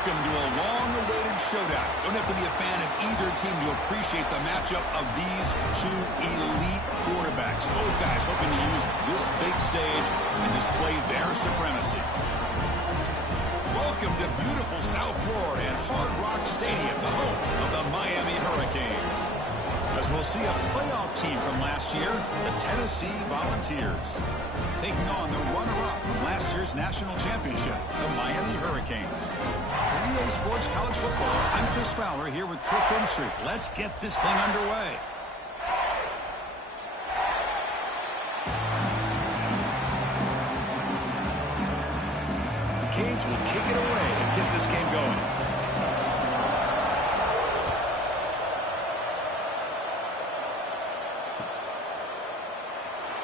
Welcome to a long-awaited showdown. Don't have to be a fan of either team to appreciate the matchup of these two elite quarterbacks. Both guys hoping to use this big stage and display their supremacy. Welcome to beautiful South Florida at Hard Rock Stadium, the home of the Miami Hurricanes. As we'll see a playoff team from last year, the Tennessee Volunteers, taking on the runner-up from last year's national championship, the Miami Hurricanes. For EA Sports College Football, I'm Chris Fowler here with Kirk Herbstreit. Let's get this thing underway. Cage will kick it away and get this game going.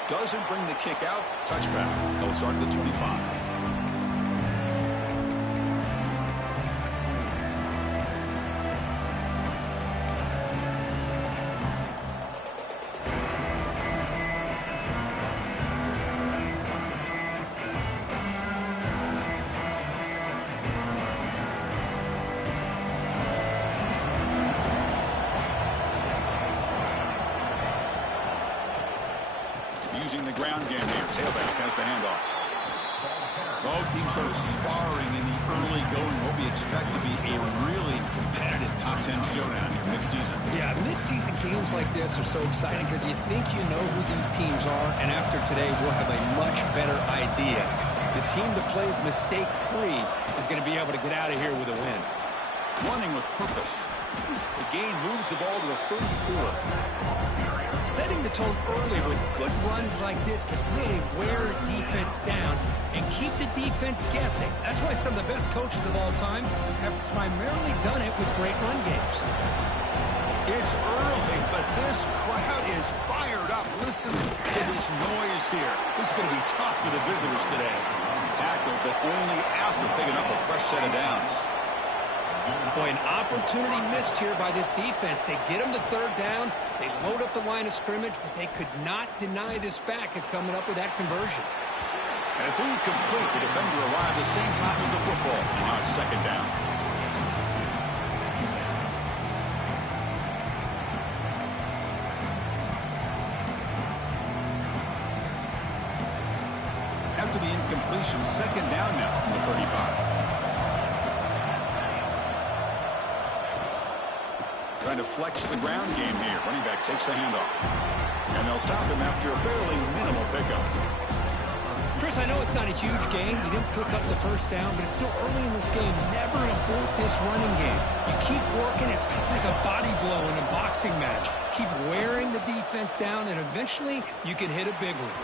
Doesn't bring the kick out. Touchback. They'll start at the 25. Using the ground game here. Tailback has the handoff. Both teams sort of sparring in the early going. What we expect to be a really competitive top 10 showdown here mid-season. Yeah, mid-season games like this are so exciting because you think you know who these teams are, and after today we'll have a much better idea. The team that plays mistake-free is going to be able to get out of here with a win. Running with purpose. The gain moves the ball to the 34. Setting the tone early with good runs like this can really wear defense down and keep the defense guessing. That's why some of the best coaches of all time have primarily done it with great run games. It's early, but this crowd is fired up. Listen to this noise here. This is going to be tough for the visitors today. Tackled, but only after picking up a fresh set of downs. Boy, an opportunity missed here by this defense. They get them to third down. They load up the line of scrimmage, but they could not deny this back of coming up with that conversion. And it's incomplete. The defender arrived at the same time as the football. And now it's second down. After the incompletion, second down now from the 35. Trying to flex the ground game here. Running back takes the handoff. And they'll stop him after a fairly minimal pickup. Chris, I know it's not a huge gain. You didn't pick up the first down, but it's still early in this game. Never abort this running game. You keep working. It's kind of like a body blow in a boxing match. Keep wearing the defense down, and eventually you can hit a big one.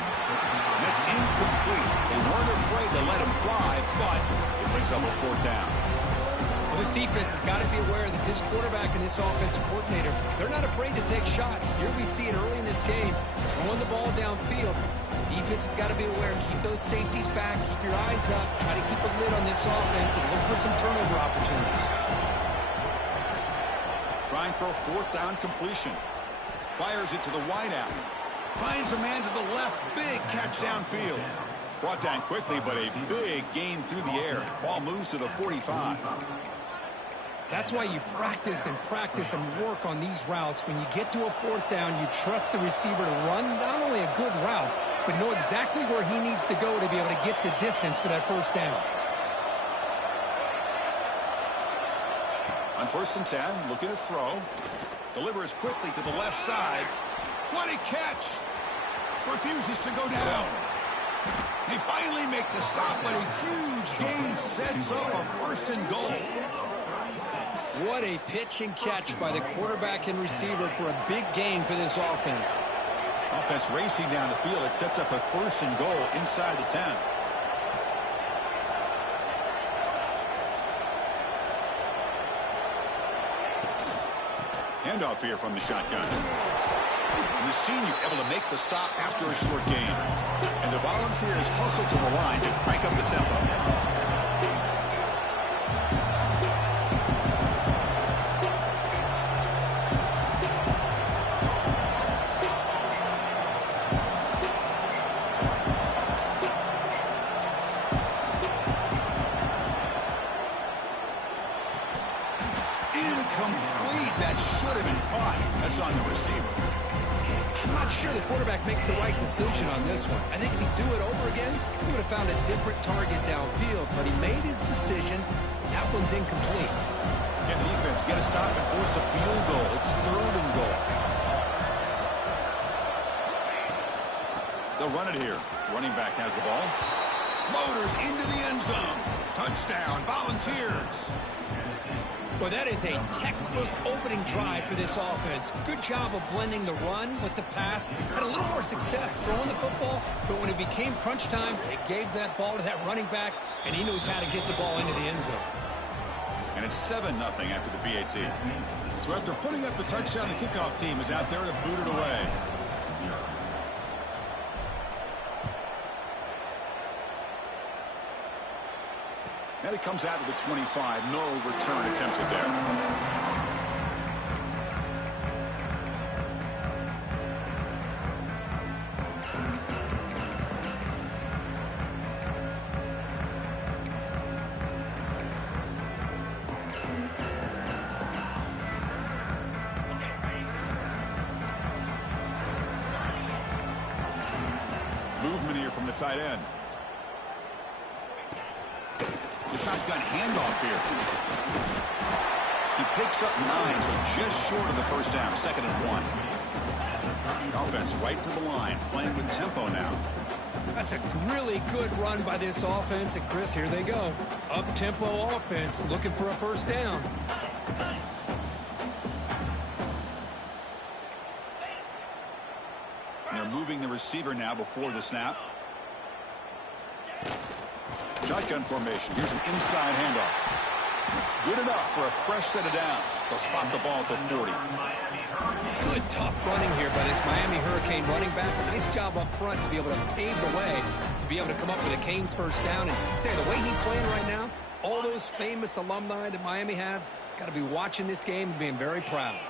And that's incomplete. They weren't afraid to let him fly, but it brings up a fourth down. This defense has got to be aware that this quarterback and this offensive coordinator, they're not afraid to take shots. Here we see it early in this game, throwing the ball downfield. The defense has got to be aware. Keep those safeties back. Keep your eyes up. Try to keep a lid on this offense and look for some turnover opportunities. Trying for a fourth down completion. Fires it to the wideout. Finds a man to the left. Big catch downfield. Brought down quickly, but a big gain through the air. Ball moves to the 45. That's why you practice and work on these routes. When you get to a fourth down, you trust the receiver to run not only a good route, but know exactly where he needs to go to be able to get the distance for that first down. On 1st and 10, looking to throw. Delivers quickly to the left side. What a catch! Refuses to go down. They finally make the stop, but a huge gain sets up a 1st and goal. What a pitch and catch by the quarterback and receiver for a big gain for this offense. Offense racing down the field. It sets up a 1st and goal inside the 10. Handoff here from the shotgun. And the senior able to make the stop after a short gain. And the Volunteers hustle to the line to crank up the tempo. Incomplete. That should have been caught. That's on the receiver. I'm not sure the quarterback makes the right decision on this one. I think if he'd do it over again, he would have found a different target downfield, but he made his decision. That one's incomplete. And the defense get a stop and force a field goal. It's 3rd and goal. They'll run it here. Running back has the ball. Motors into the end zone. Touchdown, Volunteers. Well, that is a textbook opening drive for this offense. Good job of blending the run with the pass. Had a little more success throwing the football, but when it became crunch time, they gave that ball to that running back, and he knows how to get the ball into the end zone. And it's 7-0 after the PAT. So after putting up the touchdown, the kickoff team is out there to boot it away. And it comes out of the 25. No return attempted there. Movement here from the tight end. The shotgun handoff here. He picks up 9, so just short of the first down. 2nd and 1. Offense right to the line, playing with tempo now. That's a really good run by this offense. And, Chris, here they go. Up-tempo offense looking for a first down. And they're moving the receiver now before the snap. Shotgun formation. Here's an inside handoff. Good enough for a fresh set of downs. They'll spot the ball at the 40. Good, tough running here by this Miami Hurricane running back. A nice job up front to be able to pave the way, to be able to come up with a Canes first down. And tell you, the way he's playing right now, all those famous alumni that Miami have, got to be watching this game and being very proud.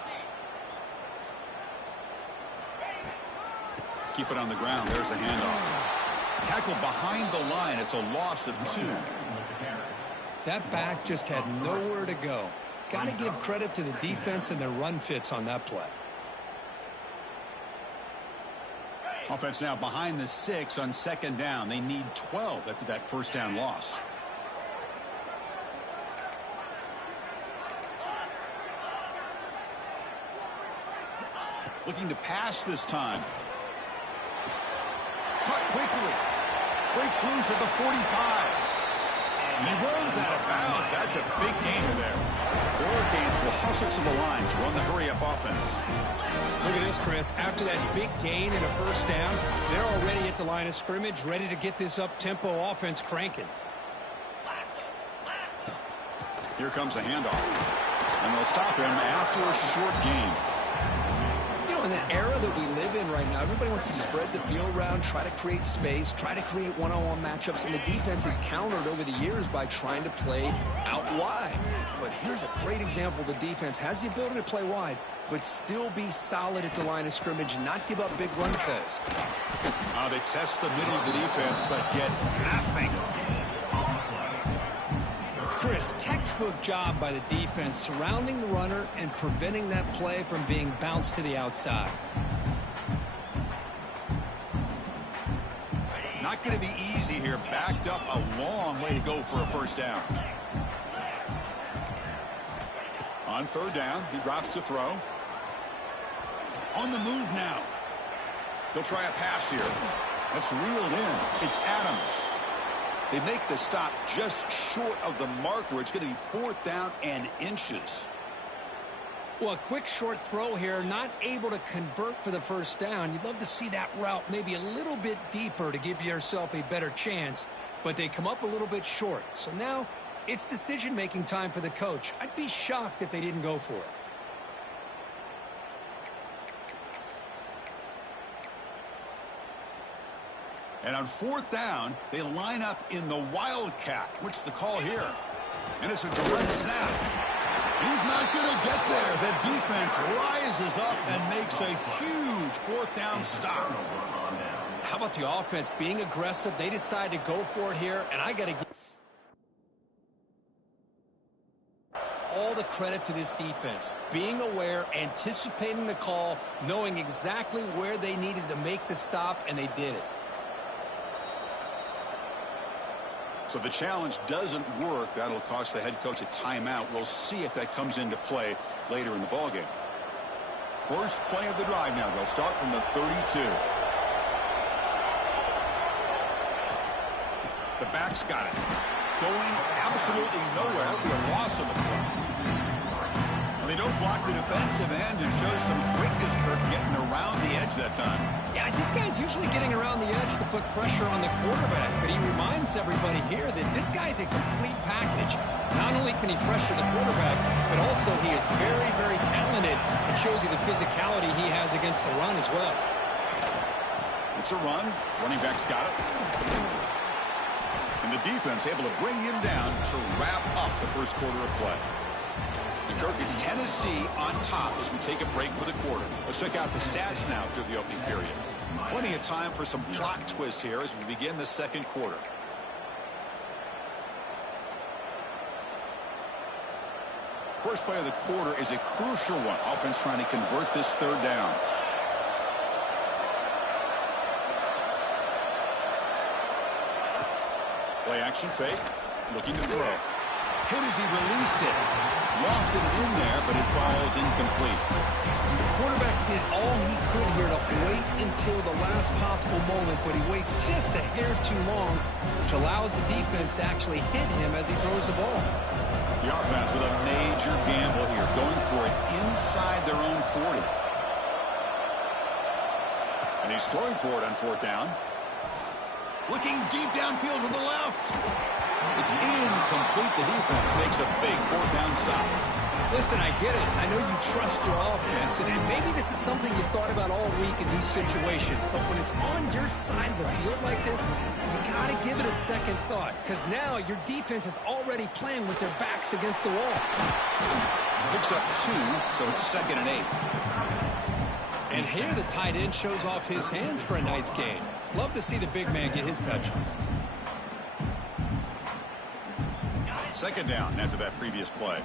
Keep it on the ground. There's the handoff. Tackle behind the line. It's a loss of 2. That back just had nowhere to go. Got to give credit to the defense and their run fits on that play. Offense now behind the 6 on 2nd down. They need 12 after that first down loss. Looking to pass this time. Cut quickly. Breaks loose at the 45. And he runs out of bounds. That's a big gainer there. The Hurricanes will hustle to the line to run the hurry-up offense. Look at this, Chris. After that big gain and a first down, they're already at the line of scrimmage, ready to get this up-tempo offense cranking. Here comes a handoff. And they'll stop him after a short gain. In the era that we live in right now, everybody wants to spread the field around, try to create space, try to create one-on-one matchups, and the defense has countered over the years by trying to play out wide. But here's a great example. The defense has the ability to play wide, but still be solid at the line of scrimmage and not give up big run plays. They test the middle of the defense, but get nothing. Chris, textbook job by the defense surrounding the runner and preventing that play from being bounced to the outside. Not going to be easy here. Backed up a long way to go for a first down. On 3rd down, he drops to throw. On the move now. They'll try a pass here. That's reeled in. It's Adams. They make the stop just short of the marker. It's going to be 4th down and inches. Well, a quick short throw here, not able to convert for the first down. You'd love to see that route maybe a little bit deeper to give yourself a better chance, but they come up a little bit short. So now it's decision-making time for the coach. I'd be shocked if they didn't go for it. And on 4th down, they line up in the Wildcat. What's the call here? And it's a direct snap. He's not going to get there. The defense rises up and makes a huge 4th down stop. How about the offense being aggressive? They decide to go for it here, and I got to give all the credit to this defense. Being aware, anticipating the call, knowing exactly where they needed to make the stop, and they did it. So the challenge doesn't work. That'll cost the head coach a timeout. We'll see if that comes into play later in the ballgame. First play of the drive now. They'll start from the 32. The back's got it. Going absolutely nowhere. Be a loss on the play. And they don't block the defensive end and show some quickness, Kirk, getting around the edge that time. Yeah, this guy's usually getting around the edge to put pressure on the quarterback, but he reminds everybody here that this guy's a complete package. Not only can he pressure the quarterback, but also he is very, very talented and shows you the physicality he has against the run as well. It's a run. Running back's got it. And the defense able to bring him down to wrap up the first quarter of play. And Kirk, it's Tennessee on top as we take a break for the quarter. Let's check out the stats now through the opening period. Plenty of time for some block twists here as we begin the second quarter. First play of the quarter is a crucial one. Offense trying to convert this third down. Play action fake. Looking to throw. Hit as he released it. Lofted it in there, but it falls incomplete. The quarterback did all he could here to wait until the last possible moment, but he waits just a hair too long, which allows the defense to actually hit him as he throws the ball. The offense with a major gamble here, going for it inside their own 40. And he's throwing for it on fourth down. Looking deep downfield to the left. It's incomplete. The defense makes a big fourth down stop. Listen, I get it. I know you trust your offense, and maybe this is something you thought about all week in these situations, but when it's on your side of the field like this, you got to give it a second thought, because now your defense is already playing with their backs against the wall. Picks up 2, so it's 2nd and 8. And here the tight end shows off his hands for a nice gain. Love to see the big man get his touches. Second down after that previous play.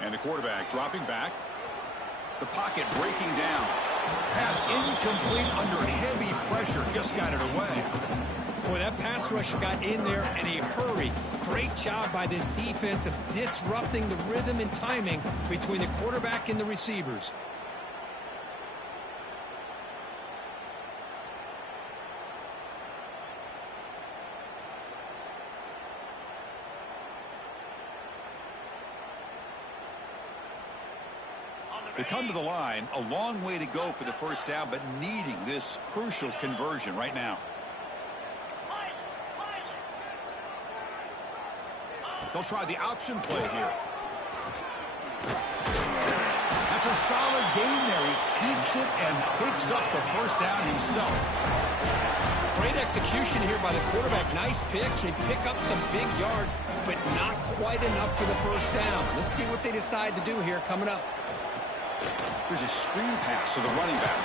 And the quarterback dropping back. The pocket breaking down. Pass incomplete under heavy pressure. Just got it away. Boy, that pass rush got in there in a hurry. Great job by this defense of disrupting the rhythm and timing between the quarterback and the receivers. They come to the line, a long way to go for the first down, but needing this crucial conversion right now. They'll try the option play here. That's a solid gain there. He keeps it and picks up the first down himself. Great execution here by the quarterback. Nice pitch. They pick up some big yards, but not quite enough for the first down. Let's see what they decide to do here coming up. Here's a screen pass to the running back.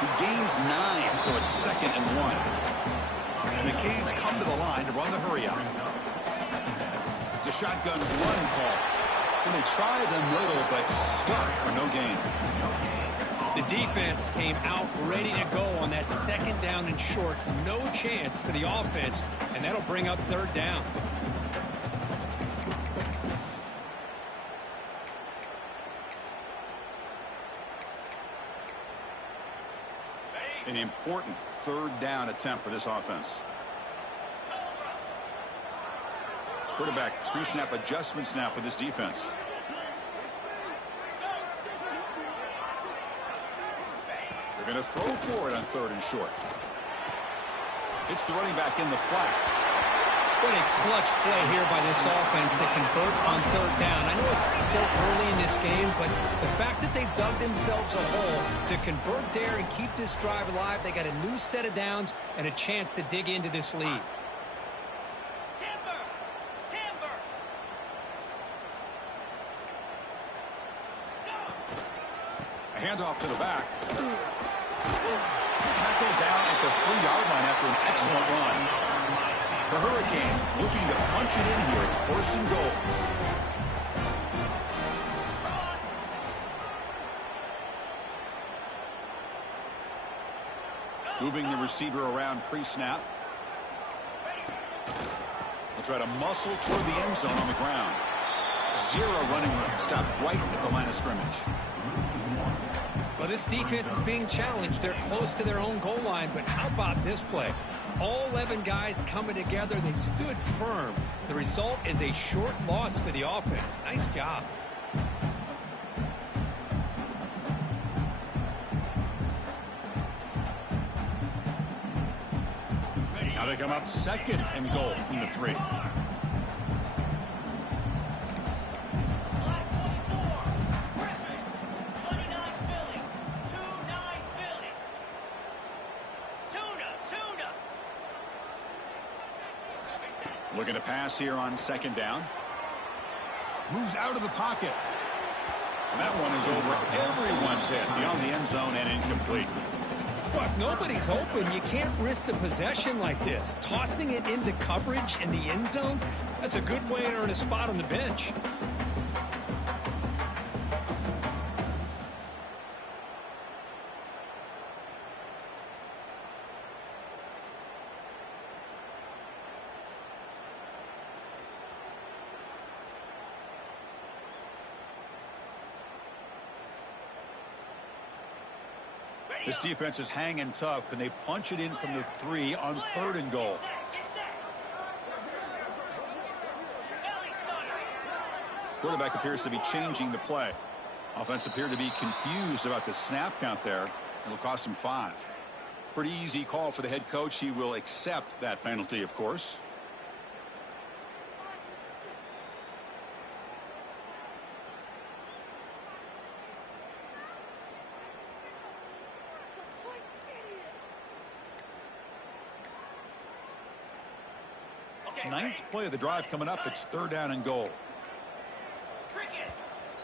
He gains 9, so it's 2nd and 1. And the Canes come to the line to run the hurry out. It's a shotgun run call. And they try the middle, but stuck for no gain. The defense came out ready to go on that second down and short. No chance for the offense, and that'll bring up third down. An important third down attempt for this offense. Quarterback pre-snap adjustments now for this defense. They're going to throw for it on 3rd and short. It's the running back in the flat. What a clutch play here by this offense to convert on third down. I know it's still early in this game, but the fact that they've dug themselves a hole to convert there and keep this drive alive, they got a new set of downs and a chance to dig into this lead. A handoff to the back. Tackled down at the 3-yard line after an excellent run. The Hurricanes looking to punch it in here. It's 1st and goal. Moving the receiver around pre-snap. They'll try to muscle toward the end zone on the ground. 0 running room. Stopped right at the line of scrimmage. Well, this defense is being challenged. They're close to their own goal line, but how about this play? All 11 guys coming together. They stood firm. The result is a short loss for the offense. Nice job. Now they come up 2nd and goal from the 3. Looking to pass here on 2nd down. Moves out of the pocket. And that one is over everyone's head beyond the end zone and incomplete. Well, if nobody's open, you can't risk the possession like this. Tossing it into coverage in the end zone, that's a good way to earn a spot on the bench. This defense is hanging tough. Can they punch it in from the 3 on 3rd and goal? Quarterback appears to be changing the play. Offense appeared to be confused about the snap count there. It'll cost him 5. Pretty easy call for the head coach. He will accept that penalty, of course. Ninth play of the drive coming up. It's 3rd down and goal.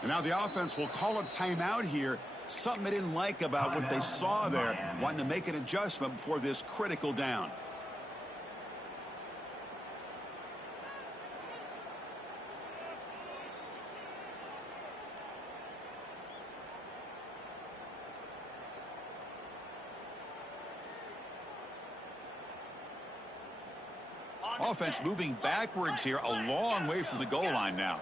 And now the offense will call a timeout here. Something they didn't like about what they saw there. Wanting to make an adjustment before this critical down. Offense moving backwards here, a long way from the goal line now.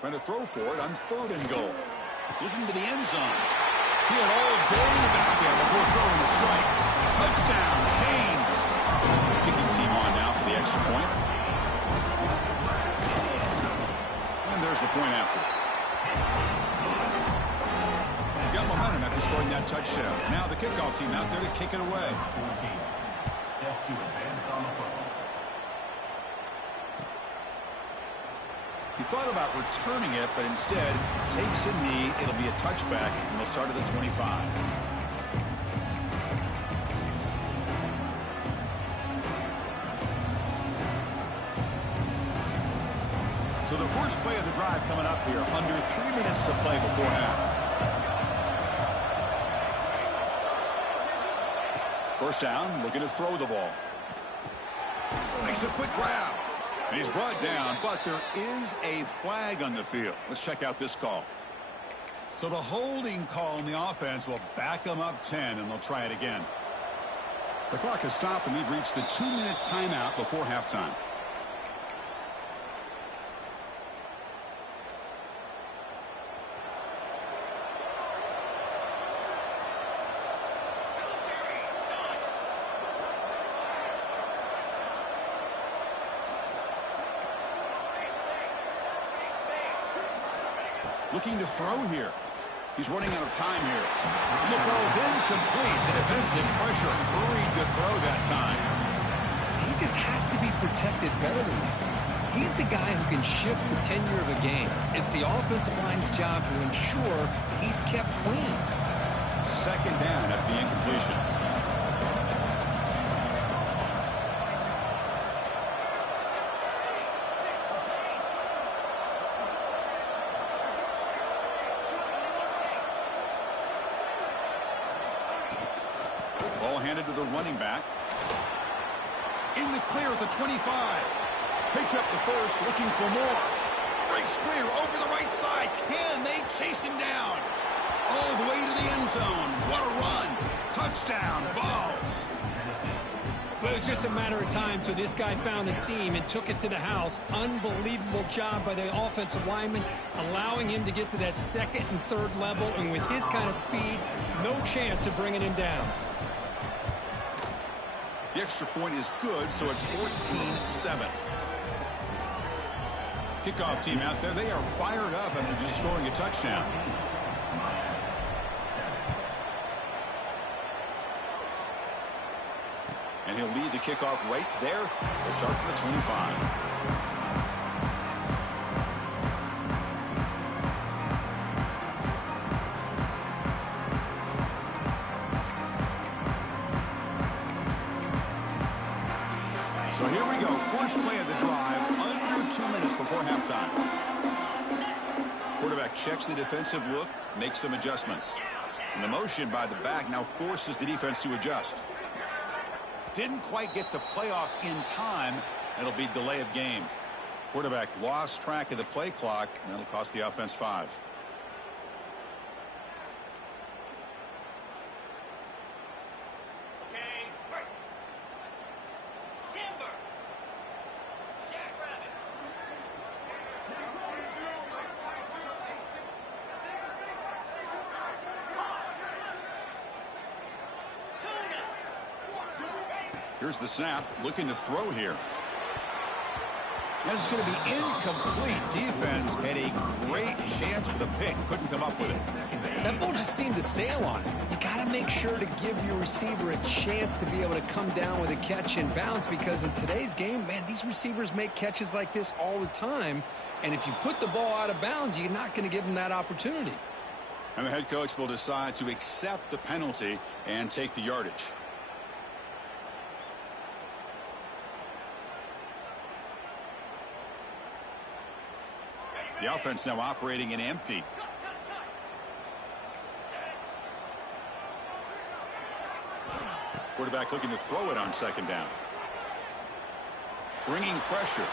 Trying to throw for it on 3rd and goal. Looking to the end zone. He had all day back there before throwing the strike. Touchdown, Canes. Kicking team on now for the extra point. And there's the point after. Got momentum after scoring that touchdown. Now the kickoff team out there to kick it away. He thought about returning it, but instead takes a knee. It'll be a touchback, and they'll start at the 25. So the first play of the drive coming up here. Under 3 minutes to play before half. First down, looking to throw the ball. Makes a quick grab. And he's brought down, but there is a flag on the field. Let's check out this call. So the holding call on the offense will back them up 10, and they'll try it again. The clock has stopped, and we've reached the 2-minute timeout before halftime. Looking to throw here. He's running out of time here. And it goes incomplete. The defensive pressure hurried to throw that time. He just has to be protected better than that. He's the guy who can shift the tenure of a game. It's the offensive line's job to ensure he's kept clean. 2nd down after the incompletion. Ball handed to the running back. In the clear at the 25. Picks up the first, looking for more. Breaks clear over the right side. Can they chase him down? All the way to the end zone. What a run. Touchdown, Vols. But it was just a matter of time till this guy found the seam and took it to the house. Unbelievable job by the offensive lineman, allowing him to get to that second and third level. And with his kind of speed, no chance of bringing him down. The extra point is good, so it's 14-7. Kickoff team out there, they are fired up after just scoring a touchdown. And he'll lead the kickoff right there. We'll start to the 25. So here we go. First play of the drive, under 2 minutes before halftime. Quarterback checks the defensive look, makes some adjustments. And the motion by the back now forces the defense to adjust. Didn't quite get the playoff in time. It'll be delay of game. Quarterback lost track of the play clock, and that'll cost the offense 5. Here's the snap, looking to throw here. And it's going to be incomplete. Defense had a great chance for the pick. Couldn't come up with it. That ball just seemed to sail on it. You got to make sure to give your receiver a chance to be able to come down with a catch and bounce, because in today's game, man, these receivers make catches like this all the time. And if you put the ball out of bounds, you're not going to give them that opportunity. And the head coach will decide to accept the penalty and take the yardage. The offense now operating in empty. Quarterback looking to throw it on second down. Bringing pressure.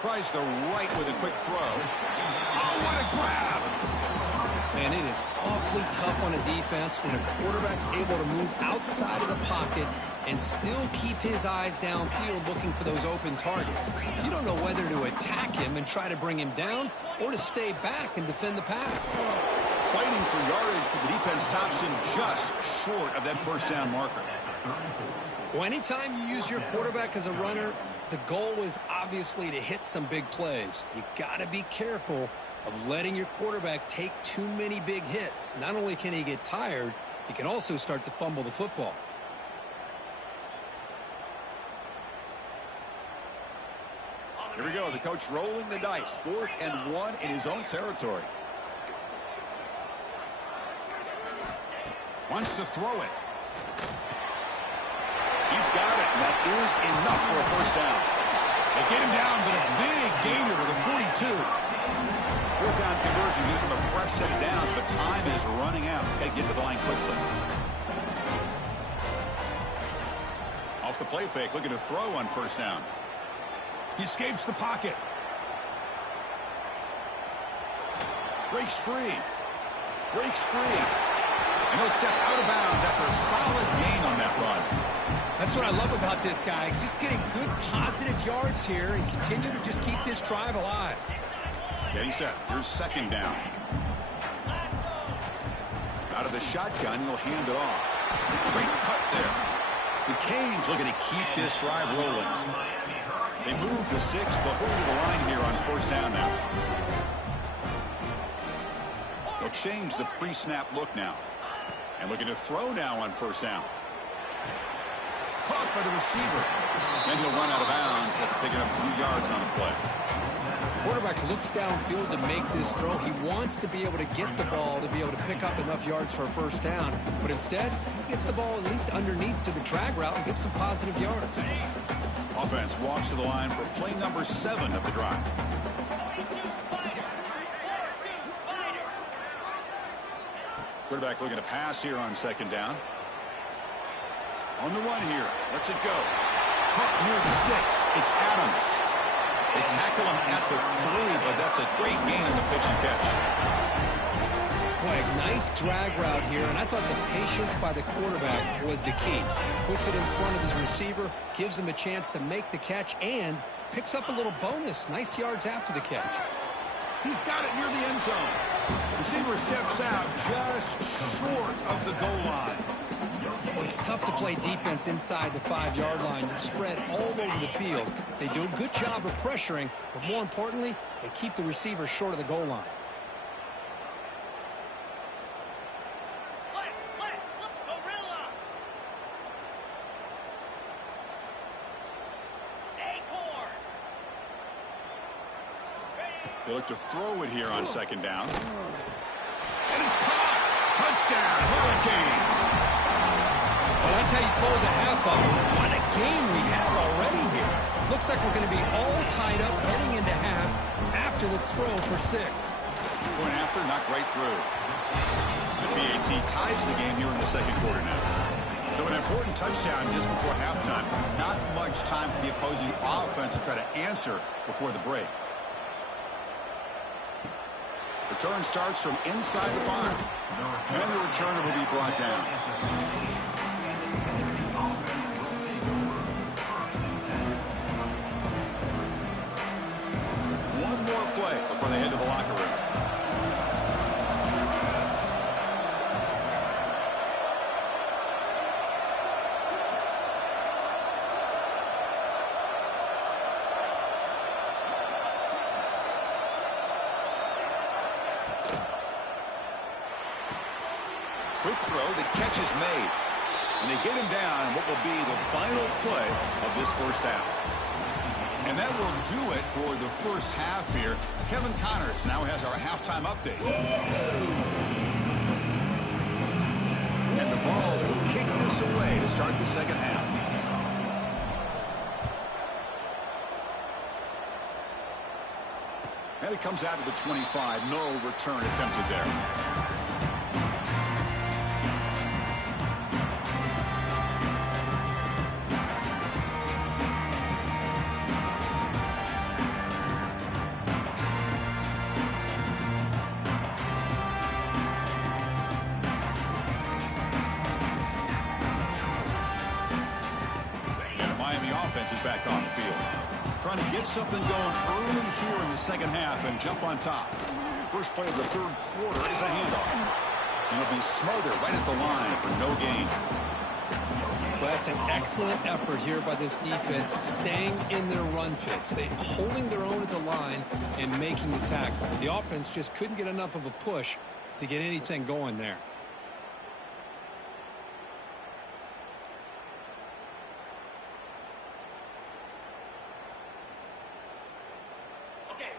Tries the right with a quick throw. Oh, what a grab! Man, it is awfully tough on a defense when a quarterback's able to move outside of the pocket and still keep his eyes downfield looking for those open targets. You don't know whether to attack him and try to bring him down or to stay back and defend the pass. Fighting for yardage, but the defense stops him just short of that first down marker. Well, anytime you use your quarterback as a runner, the goal is obviously to hit some big plays. You got to be careful of letting your quarterback take too many big hits. Not only can he get tired, he can also start to fumble the football. Here we go. The coach rolling the dice. 4th and 1 in his own territory. Wants to throw it. He's got it. And that is enough for a first down. They get him down, but a big gainer to the 42. Fourth down conversion gives him a fresh set of downs, but time is running out. Got to get to the line quickly. Off the play fake, looking to throw on first down. He escapes the pocket. Breaks free. Breaks free. And he'll step out of bounds after a solid gain on that run. That's what I love about this guy. Just getting good positive yards here and continue to just keep this drive alive. Getting set. Here's second down. Out of the shotgun, he'll hand it off. Great cut there. The Canes looking to keep this drive rolling. They move to 6. They'll go to the line here on first down now. They'll change the pre-snap look now. And looking to throw now on first down. Caught by the receiver. Then he'll run out of bounds after picking up a few yards on the play. Quarterback looks downfield to make this throw. He wants to be able to get the ball to be able to pick up enough yards for a first down. But instead, he gets the ball at least underneath to the drag route and gets some positive yards. Offense walks to the line for play number 7 of the drive. Quarterback looking to pass here on second down. On the run here. Lets it go. Caught near the sticks. It's Adams. They tackle him at the 3, but that's a great gain on the pitch and catch. Boy, a nice drag route here, and I thought the patience by the quarterback was the key. Puts it in front of his receiver, gives him a chance to make the catch, and picks up a little bonus. Nice yards after the catch. He's got it near the end zone. Receiver steps out just short of the goal line. Well, it's tough to play defense inside the 5-yard line. You're spread all over the field. They do a good job of pressuring, but more importantly, they keep the receiver short of the goal line. They look to throw it here on second down. And it's caught. Touchdown, Hurricanes. Well, that's how you close a half up. What a game we have already here. Looks like we're going to be all tied up heading into half after the throw for 6. Point after, knocked right through. The PAT ties the game here in the second quarter now. So an important touchdown just before halftime. Not much time for the opposing offense to try to answer before the break. Return starts from inside the 5. And the returner will be brought down. One more play before they head to the locker room. Quick throw, the catch is made. And they get him down what will be the final play of this first half. And that will do it for the first half here. Kevin Connors now has our halftime update. And the Vols will kick this away to start the second half. And it comes out to the 25. No return attempted there. Is back on the field. Trying to get something going early here in the second half and jump on top. First play of the third quarter is a handoff. And it'll be smothered right at the line for no gain. Well, that's an excellent effort here by this defense, staying in their run fix. They holding their own at the line and making the tackle. The offense just couldn't get enough of a push to get anything going there.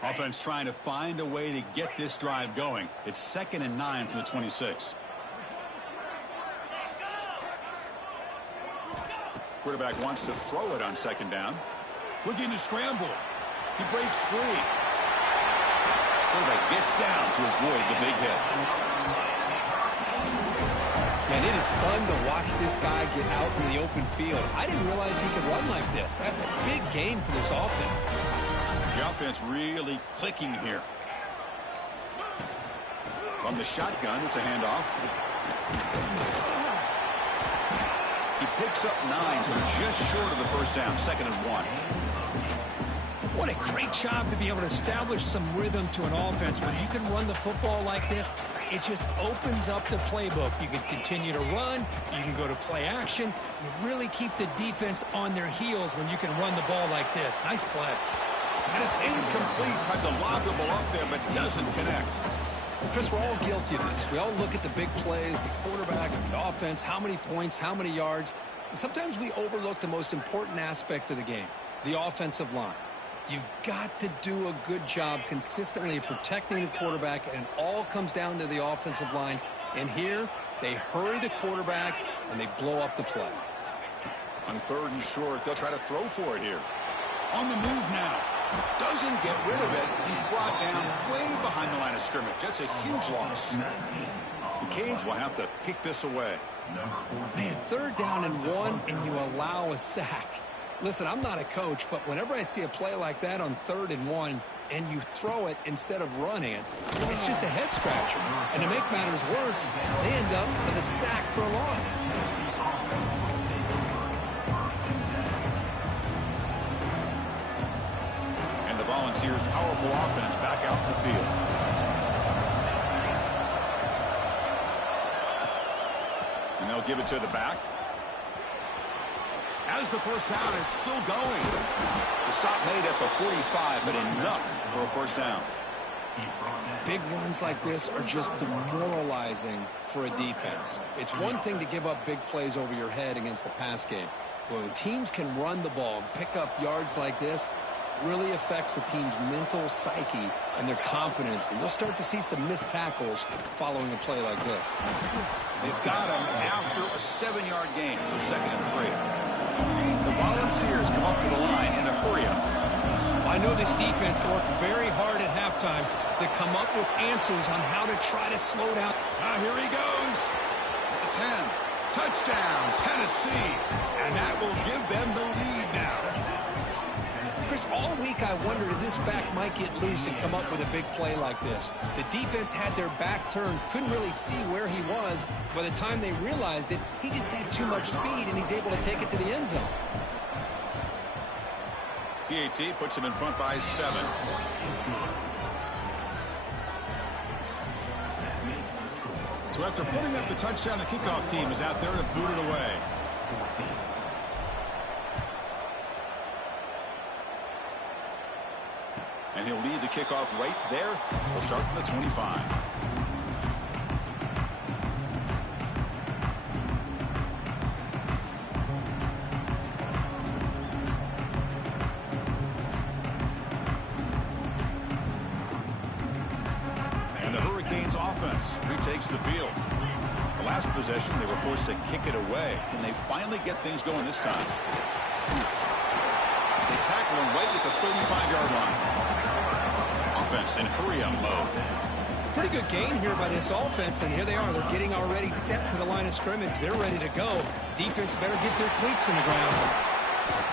Offense trying to find a way to get this drive going. It's 2nd and 9 from the 26. Quarterback wants to throw it on second down. Looking to scramble. He breaks free. Quarterback gets down to avoid the big hit. Man, it is fun to watch this guy get out in the open field. I didn't realize he could run like this. That's a big gain for this offense. The offense really clicking here. From the shotgun, it's a handoff. He picks up 9, so just short of the first down, 2nd and 1. What a great job to be able to establish some rhythm to an offense. When you can run the football like this, it just opens up the playbook. You can continue to run. You can go to play action. You really keep the defense on their heels when you can run the ball like this. Nice play. And it's incomplete. Tried to lob the ball up there, but doesn't connect. Chris, we're all guilty of this. We all look at the big plays, the quarterbacks, the offense, how many points, how many yards. And sometimes we overlook the most important aspect of the game, the offensive line. You've got to do a good job consistently protecting the quarterback, and it all comes down to the offensive line. And here, they hurry the quarterback, and they blow up the play. On 3rd and short, they'll try to throw for it here. On the move now. Doesn't get rid of it. He's brought down way behind the line of scrimmage. That's a huge loss. The Canes will have to kick this away. Man, 3rd down and 1, and you allow a sack. Listen, I'm not a coach, but whenever I see a play like that on 3rd and 1, and you throw it instead of running it, it's just a head scratcher. And to make matters worse, they end up with a sack for a loss. And the Volunteers' powerful offense back out in the field. And they'll give it to the back. As the first down is still going. The stop made at the 45, but enough for a first down. Big runs like this are just demoralizing for a defense. It's one thing to give up big plays over your head against the pass game. When teams can run the ball and pick up yards like this, really affects the team's mental psyche and their confidence. And you'll start to see some missed tackles following a play like this. They've got him after a 7-yard gain, so 2nd and 3. The Volunteers come up to the line in a hurry-up. I know this defense worked very hard at halftime to come up with answers on how to try to slow down. Now here he goes at the 10. Touchdown, Tennessee. And that will give them the lead now. Chris, all week I wondered if this back might get loose and come up with a big play like this. The defense had their back turned, couldn't really see where he was. By the time they realized it, he just had too much speed, and he's able to take it to the end zone. PAT puts him in front by 7. So after putting up the touchdown, the kickoff team is out there to boot it away. And he'll lead the kickoff right there. He'll start from the 25. And the Hurricanes offense retakes the field. The last possession, they were forced to kick it away. Can they finally get things going this time? They tackle him right at the 35-yard line. Offense in hurry-up mode. Pretty good gain here by this offense, and here they are. They're getting already set to the line of scrimmage. They're ready to go. Defense better get their cleats in the ground.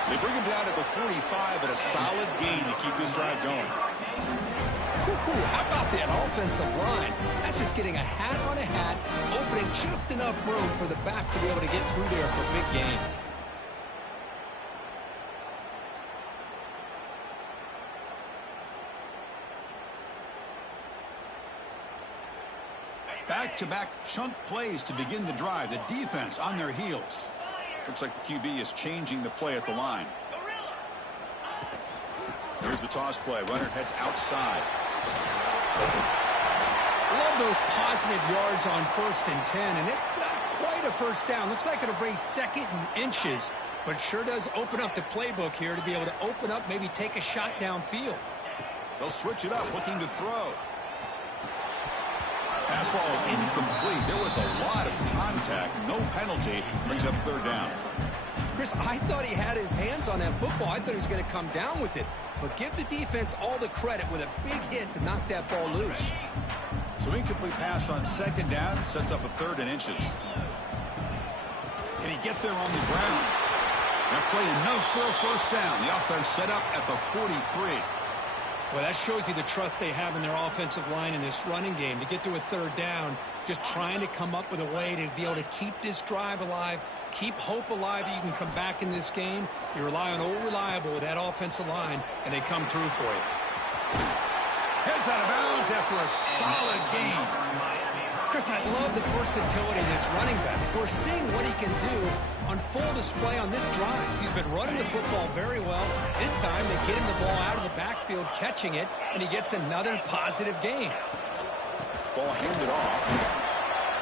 They bring him down at the 45, but a solid gain to keep this drive going. How about that offensive line? That's just getting a hat on a hat, opening just enough room for the back to be able to get through there for a big gain. Back-to-back chunk plays to begin the drive. The defense on their heels. Looks like the QB is changing the play at the line. Here's the toss play. Runner heads outside. Love those positive yards on 1st and 10, and it's not quite a first down. Looks like it'll bring 2nd and inches, but sure does open up the playbook here to be able to open up, maybe take a shot downfield. They'll switch it up, looking to throw. Pass ball is incomplete. There was a lot of contact. No penalty. Brings up 3rd down. Chris, I thought he had his hands on that football. I thought he was going to come down with it. But give the defense all the credit with a big hit to knock that ball loose. So incomplete pass on 2nd down. Sets up a 3rd and inches. Can he get there on the ground? That play enough for a first down. The offense set up at the 43. Well, that shows you the trust they have in their offensive line in this running game. To get to a 3rd down, just trying to come up with a way to be able to keep this drive alive, keep hope alive that you can come back in this game. You rely on Old Reliable with that offensive line, and they come through for you. Heads out of bounds after a solid gain. Chris, I love the versatility of this running back. We're seeing what he can do on full display on this drive. He's been running the football very well. This time, they get him the ball out of the backfield, catching it, and he gets another positive gain. Ball handed off.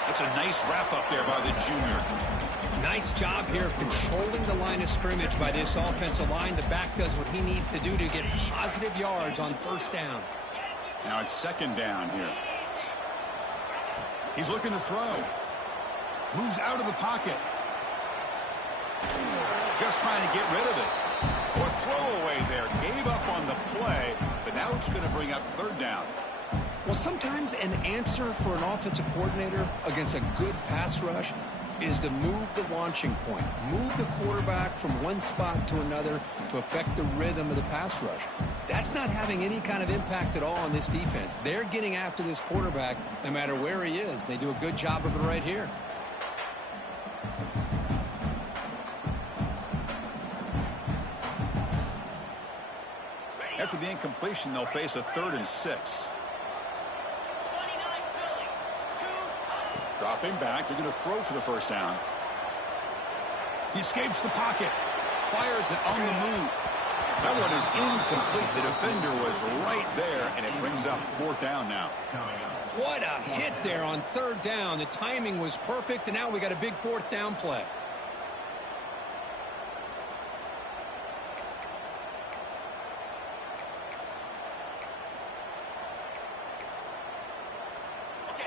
That's a nice wrap-up there by the junior. Nice job here of controlling the line of scrimmage by this offensive line. The back does what he needs to do to get positive yards on 1st down. Now it's 2nd down here. He's looking to throw. Moves out of the pocket. Just trying to get rid of it. Or throwaway there. Gave up on the play, but now it's going to bring up 3rd down. Well, sometimes an answer for an offensive coordinator against a good pass rush is to move the launching point, move the quarterback from one spot to another to affect the rhythm of the pass rush. That's not having any kind of impact at all on this defense. They're getting after this quarterback no matter where he is. They do a good job of it right here. After the incompletion, they'll face a 3rd and 6. Dropping back, they're going to throw for the first down. He escapes the pocket, fires it on the move. That one is incomplete. The defender was right there, and it brings up 4th down now. What a hit there on 3rd down. The timing was perfect, and now we got a big 4th down play.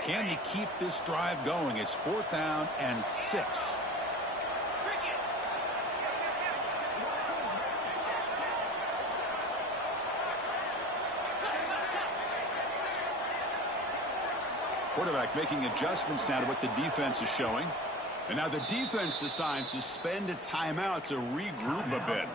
Can he keep this drive going? It's 4th down and 6. Quarterback making adjustments now to what the defense is showing. And now the defense decides to spend a timeout to regroup a bit.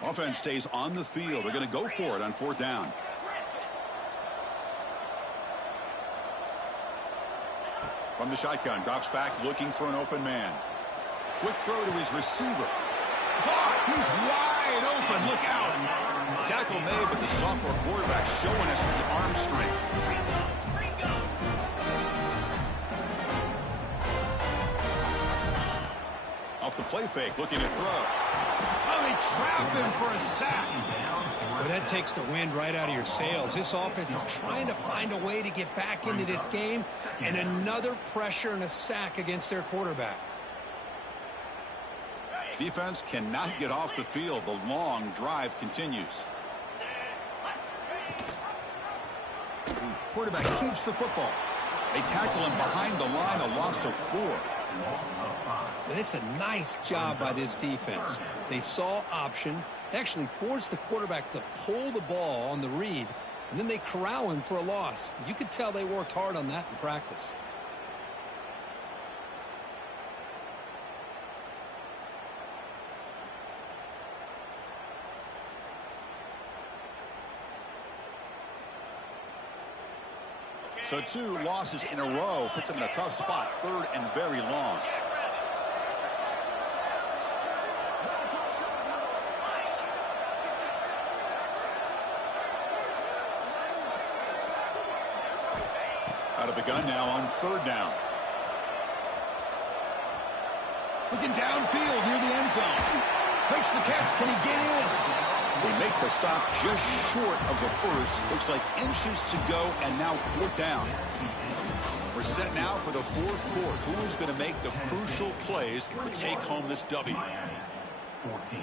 Offense stays on the field. They're going to go for it on 4th down. From the shotgun, drops back looking for an open man. Quick throw to his receiver. Caught! He's wide open. Look out. Tackle made, but the sophomore quarterback showing us the arm strength. Off the play fake, looking to throw. Oh, they trap him for a sack. Well, that takes the wind right out of your sails. This offense is trying to find a way to get back into this game, and another pressure and a sack against their quarterback. Defense cannot get off the field. The long drive continues. Quarterback keeps the football. They tackle him behind the line, a loss of 4. But it's a nice job by this defense. They saw option, actually forced the quarterback to pull the ball on the read, and then they corral him for a loss. You could tell they worked hard on that in practice. So 2 losses in a row puts him in a tough spot, 3rd and very long. Out of the gun now on 3rd down. Looking downfield near the end zone. Makes the catch. Can he get in? They make the stop just short of the first. Looks like inches to go, and now 4th down. We're set now for the 4th quarter. Who's going to make the crucial plays to take home this W? 14.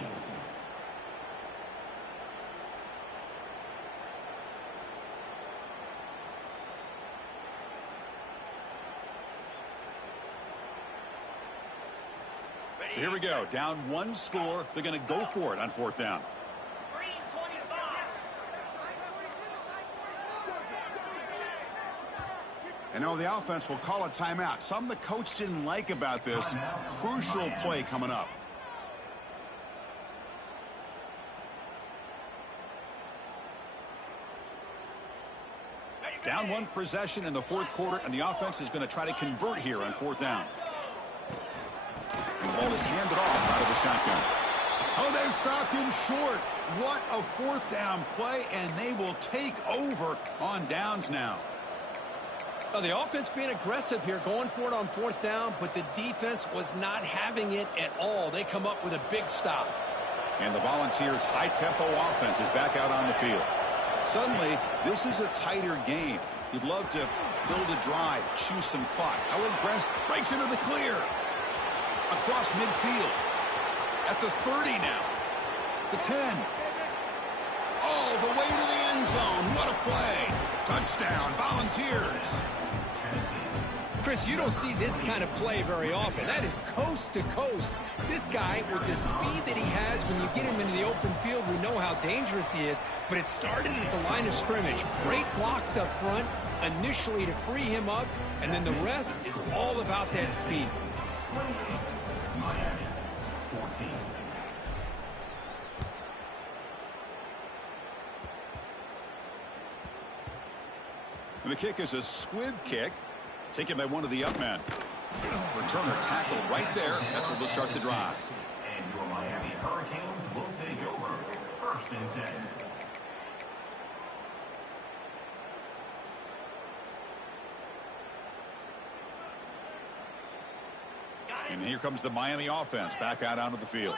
So here we go. Down 1 score. They're going to go for it on 4th down. And now the offense will call a timeout. Something the coach didn't like about this. Crucial play coming up. Down 1 possession in the 4th quarter, and the offense is going to try to convert here on 4th down. And the ball is handed off out of the shotgun. Oh, they've stopped him short. What a 4th down play, and they will take over on downs now. Well, the offense being aggressive here, going for it on 4th down, but the defense was not having it at all. They come up with a big stop. And the Volunteers' high-tempo offense is back out on the field. Suddenly, this is a tighter game. You'd love to build a drive, choose some clock. Howard Brent breaks into the clear. Across midfield. At the 30 now. The 10. all the way to the end zone. What a play. Touchdown, Volunteers. Chris, you don't see this kind of play very often. That is coast to coast. This guy, with the speed that he has, when you get him into the open field, we know how dangerous he is. But it started at the line of scrimmage. Great blocks up front, initially to free him up, and then the rest is all about that speed. And the kick is a squib kick, taken by one of the up men. Returner tackle right there. That's where they'll start the drive. And your Miami Hurricanes will take over 1st and 10. And here comes the Miami offense back out onto the field.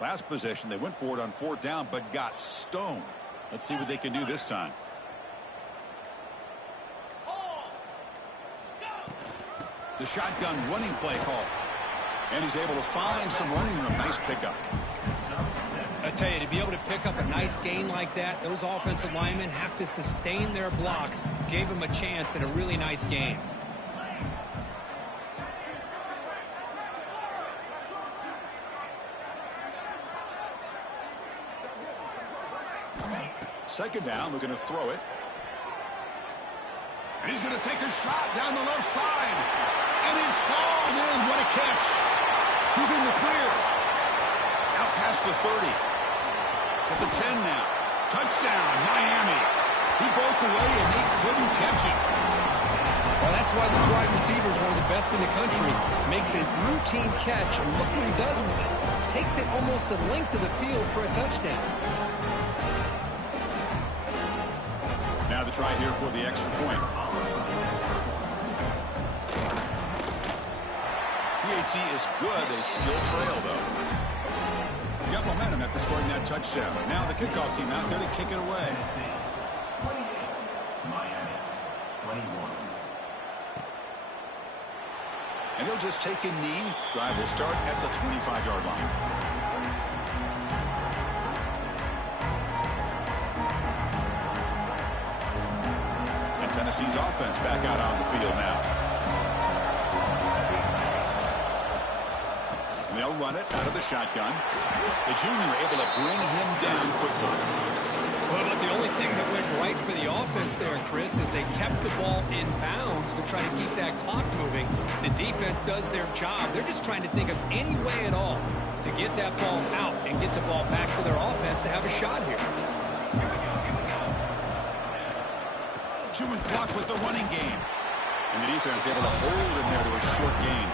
Last possession, they went for it on 4th down, but got stoned. Let's see what they can do this time. The shotgun running play call. And he's able to find some running room. Nice pickup. I tell you, to be able to pick up a nice gain like that, those offensive linemen have to sustain their blocks. Gave him a chance at a really nice game. Second down, we're going to throw it. And he's going to take a shot down the left side. And it's hauled in. What a catch. He's in the clear. Out past the 30. At the 10 now. Touchdown, Miami. He broke away and they couldn't catch him. Well, that's why this wide receiver is one of the best in the country. Makes a routine catch, and look what he does with it. Takes it almost a length of the field for a touchdown. Now the try here for the extra point. PHC is good. They still trail, though. Got momentum after scoring that touchdown. Now the kickoff team out there to kick it away. Miami, 21. And he'll just take a knee. Drive will start at the 25-yard line. And Tennessee's offense back out on the field now. They'll run it out of the shotgun. The junior able to bring him down quickly. Well, but the only thing that went right for the offense there, Chris, is they kept the ball in bounds to try to keep that clock moving. The defense does their job. They're just trying to think of any way at all to get that ball out and get the ball back to their offense to have a shot here. Chewing clock with the running game. And the defense able to hold him there to a short gain.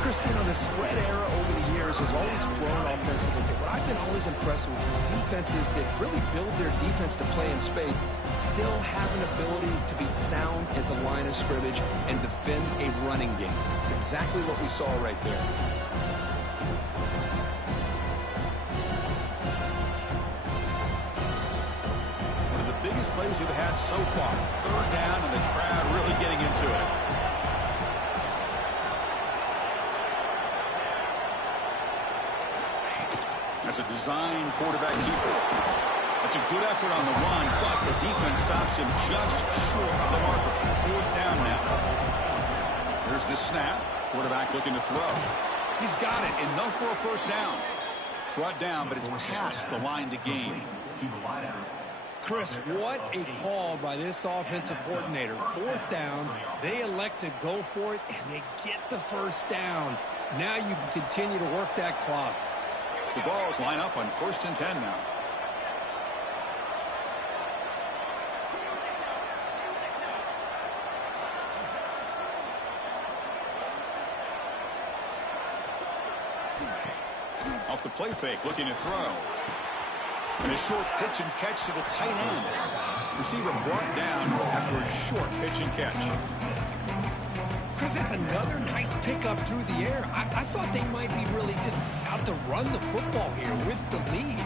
Chris, you know, the spread era over the years has always grown offensively. But what I've been always impressed with defenses that really build their defense to play in space still have an ability to be sound at the line of scrimmage and defend a running game. It's exactly what we saw right there. One of the biggest plays we've had so far. 3rd down and the crowd really getting into it. That's a design quarterback keeper. That's a good effort on the run, but the defense stops him just short of the marker. 4th down now. Here's the snap. Quarterback looking to throw. He's got it. Enough for a 1st down. Brought down, but it's past the line to gain. Chris, what a call by this offensive coordinator. 4th down, they elect to go for it, and they get the 1st down. Now you can continue to work that clock. The balls line up on 1st and 10 now. Off the play fake, looking to throw. And a short pitch and catch to the tight end. Receiver brought down after a short pitch and catch. Chris, that's another nice pickup through the air. I thought they might be really just out to run the football here with the lead.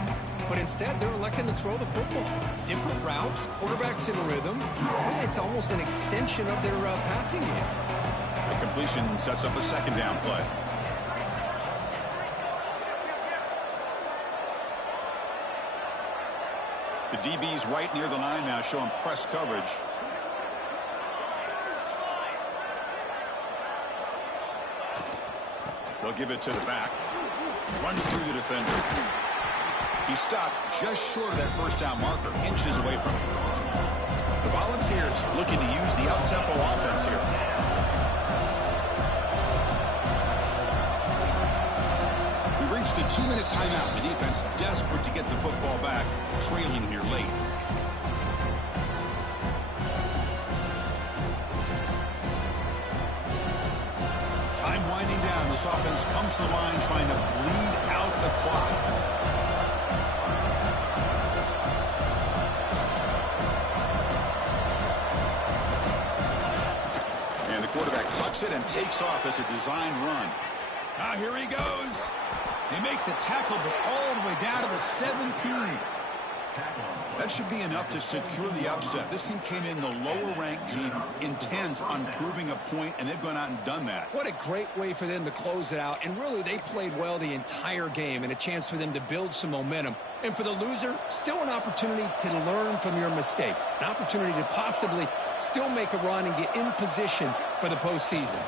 But instead, they're electing to throw the football. Different routes, quarterbacks in rhythm. Really, it's almost an extension of their passing game. The completion sets up a 2nd down play. The DB's right near the line now, showing press coverage. They'll give it to the back. Runs through the defender. He stopped just short of that first down marker, inches away from it. The Volunteers looking to use the up-tempo offense here. We've reached the 2-minute timeout. The defense desperate to get the football back, trailing here late. Time winding down. This offense comes to the line trying to bleed out the clock. Quarterback tucks it and takes off as a designed run. Now here he goes. They make the tackle, but all the way down to the 17. That should be enough to secure the upset. This team came in the lower-ranked team, intent on proving a point, and they've gone out and done that. What a great way for them to close it out. And really, they played well the entire game, and a chance for them to build some momentum. And for the loser, still an opportunity to learn from your mistakes. An opportunity to possibly still make a run and get in position for the postseason.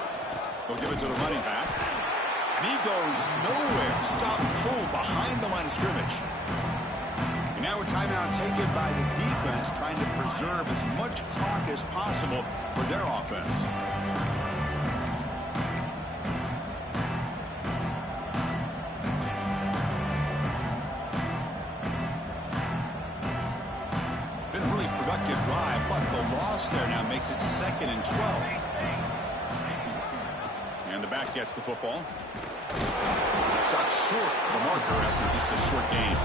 They'll give it to the running back. And he goes nowhere. Stop pull behind the line of scrimmage. And now a timeout taken by the defense, trying to preserve as much clock as possible for their offense. Been a really productive drive, but the loss there now makes it 2nd and 12. And the back gets the football. Stops short of the marker after just a short gain.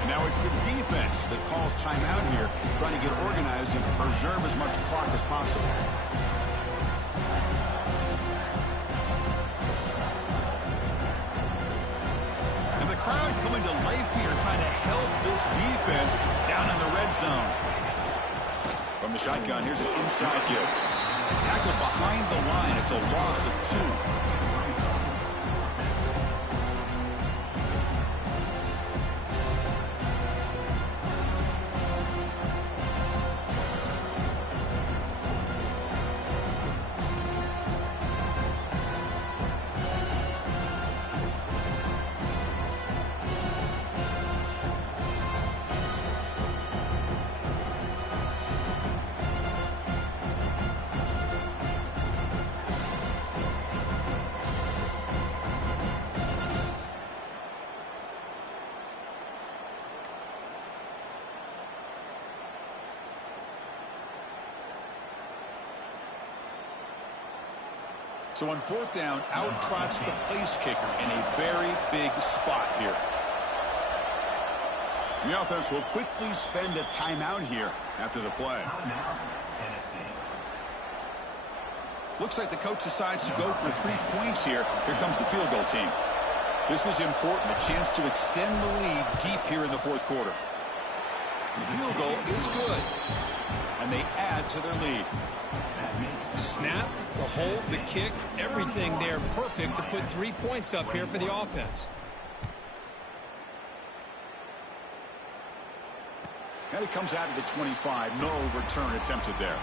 And now it's the defense that calls timeout here, trying to get organized and preserve as much clock as possible. And the crowd coming to life here, trying to help this defense down in the red zone. From the shotgun, here's an inside give. Tackle behind the line. It's a loss of 2. So on 4th down, out trots the place kicker in a very big spot here. The offense will quickly spend a timeout here after the play. Looks like the coach decides to go for 3 points here. Here comes the field goal team. This is important, a chance to extend the lead deep here in the 4th quarter. The field goal is good, and they add to their lead. Snap, the hold, the kick, everything there perfect to put 3 points up here for the offense. And it comes out of the 25. No return attempted there.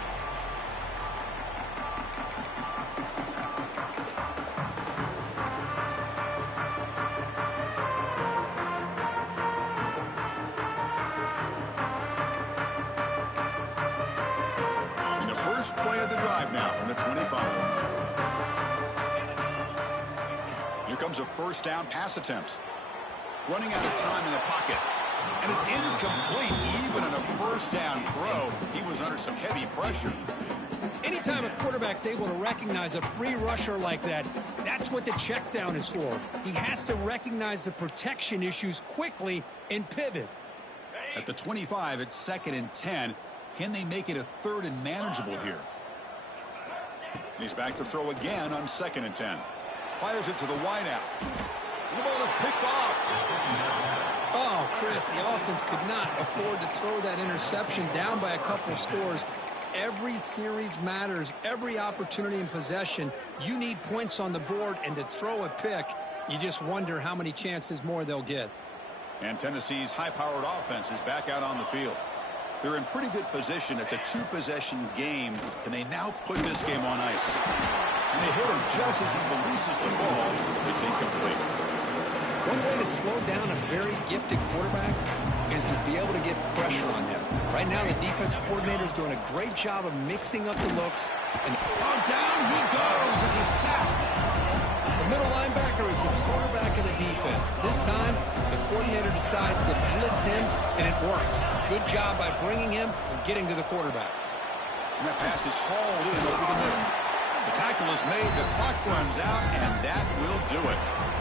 Play of the drive now from the 25. Here comes a 1st down pass attempt. Running out of time in the pocket. And it's incomplete. Even on a 1st down throw, he was under some heavy pressure. Anytime a quarterback's able to recognize a free rusher like that, that's what the check down is for. He has to recognize the protection issues quickly and pivot. At the 25, it's 2nd and 10. Can they make it a 3rd and manageable here? He's back to throw again on 2nd and 10. Fires it to the wideout. The ball is picked off. Oh, Chris, the offense could not afford to throw that interception down by a couple of scores. Every series matters. Every opportunity in possession. You need points on the board, and to throw a pick, you just wonder how many chances more they'll get. And Tennessee's high-powered offense is back out on the field. They're in pretty good position. It's a two-possession game. Can they now put this game on ice? And they hit him just as he releases the ball. It's incomplete. One way to slow down a very gifted quarterback is to be able to get pressure on him. Right now, the defense coordinator is doing a great job of mixing up the looks. And down he goes. It's a sack. The middle linebacker is the quarterback of the defense. This time, the coordinator decides to blitz him, and it works. Good job by bringing him and getting to the quarterback. And that pass is hauled in over the middle. The tackle is made, the clock runs out, and that will do it.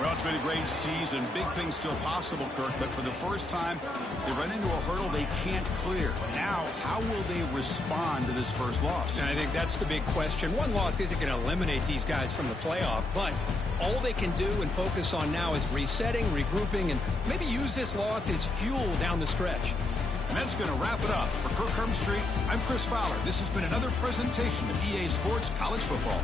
Well, it's been a great season. Big things still possible, Kirk, but for the first time, they run into a hurdle they can't clear. Now, how will they respond to this first loss? And I think that's the big question. One loss isn't going to eliminate these guys from the playoff, but all they can do and focus on now is resetting, regrouping, and maybe use this loss as fuel down the stretch. And that's going to wrap it up. For Kirk Herbstreit, I'm Chris Fowler. This has been another presentation of EA Sports College Football.